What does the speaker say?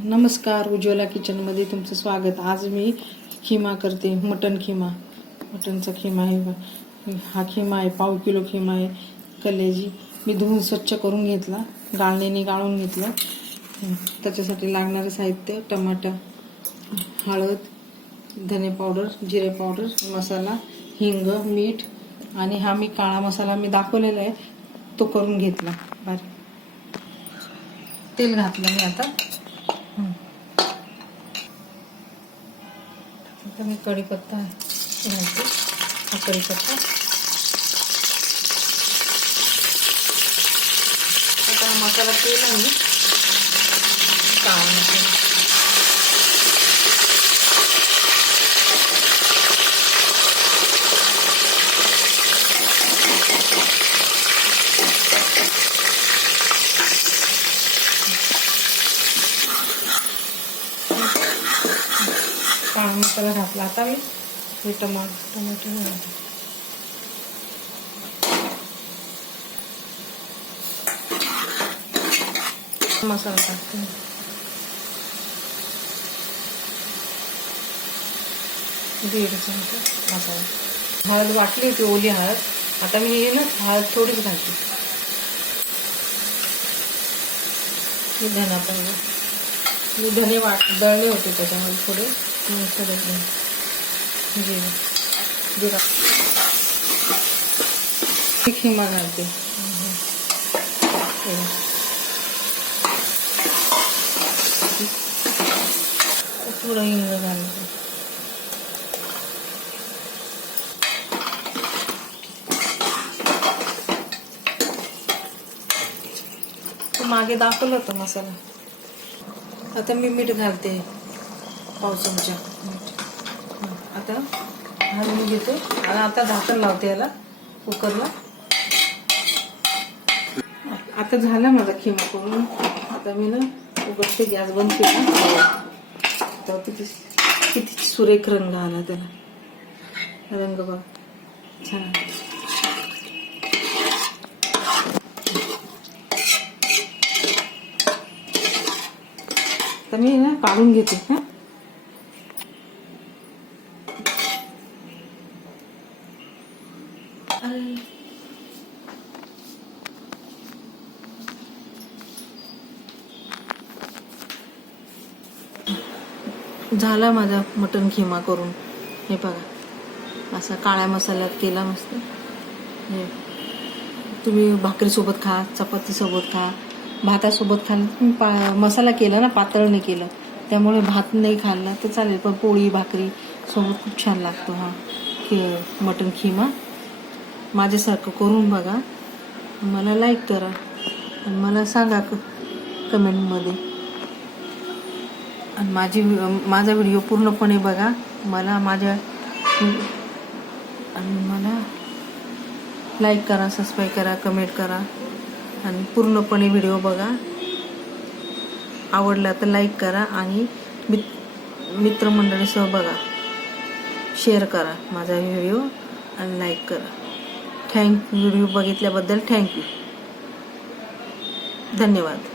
नमस्कार उज्ज्वला किचनमध्ये तुमचं स्वागत. आज मी खिमा करते मटन खिमा. मटनचा खिमा आहे हा खिमा आहे पाव किलो खिमा आहे कलेजी. मी धुवून स्वच्छ करून घेतला गाळणीने गाळून घेतलं. त्याच्यासाठी लागणारं साहित्य टमाटर हळद धने पावडर जिरे पावडर मसाला हिंग मीठ आणि हा मी काळा मसाला मी दाखवलेला आहे तो करून घेतला. बारीक. तेल घातलं मी आता. आता मी कढीपत्ता घालते. हा कढीपत्ता. आता मसाला केला मी. काळा मसाला. काळा मसाला घातला. आता मी हे टमा टमाटो घालते. मसाला टाकते दीड चमचा मसाला. हळद वाटली होती ओली हळद. आता मी हे ना हळद थोडीच घालते. हे धना पाहिजे मी धने वाट दळले होते त्याच्यामध्ये थोडे थोडे. जिरे जिरा हे खिमा घालते हे. थोडं हिंग घालते तो मागे दाखवलं होतं मसाला आता मी मीठ घालते पाव चमचा मीठ आता हलवून घेतो. आणि आता झाकण लावते याला कुकरला. आता झाला माझा खिमा करून. आता मी ना उघडते गॅस बंद केला. तर किती किती सुरेख रंग आला त्याला. रंग बघ. छान. तर मी ना काढून घेते हा. झाला माझा मटण खिमा करून. हे बघा. असा काळ्या मसाल्यात केला मस्त. हे. तुम्ही भाकरीसोबत खा चपातीसोबत खा. भातासोबत खाल तुम्ही पा मसाला केला ना पातळ नाही केलं. त्यामुळे भात नाही खाल्ला तर चालेल पण पोळी भाकरी सोबत खूप छान लागतो हा मटण मटन खिमा. माझ्यासारखं करून बघा. मला लाईक करा. आणि मला सांगा क कमेंटमध्ये आणि माझी माझा व्हिडिओ पूर्णपणे बघा. मला माझ्या आणि मला लाईक करा सबस्क्राईब करा कमेंट करा. आणि पूर्णपणे व्हिडिओ बघा. आवडला तर लाईक करा आणि मित मित्रमंडळीसह बघा. शेअर करा माझा व्हिडिओ आणि लाईक करा. थँक व्हिडिओ बघितल्याबद्दल थँक्यू. धन्यवाद.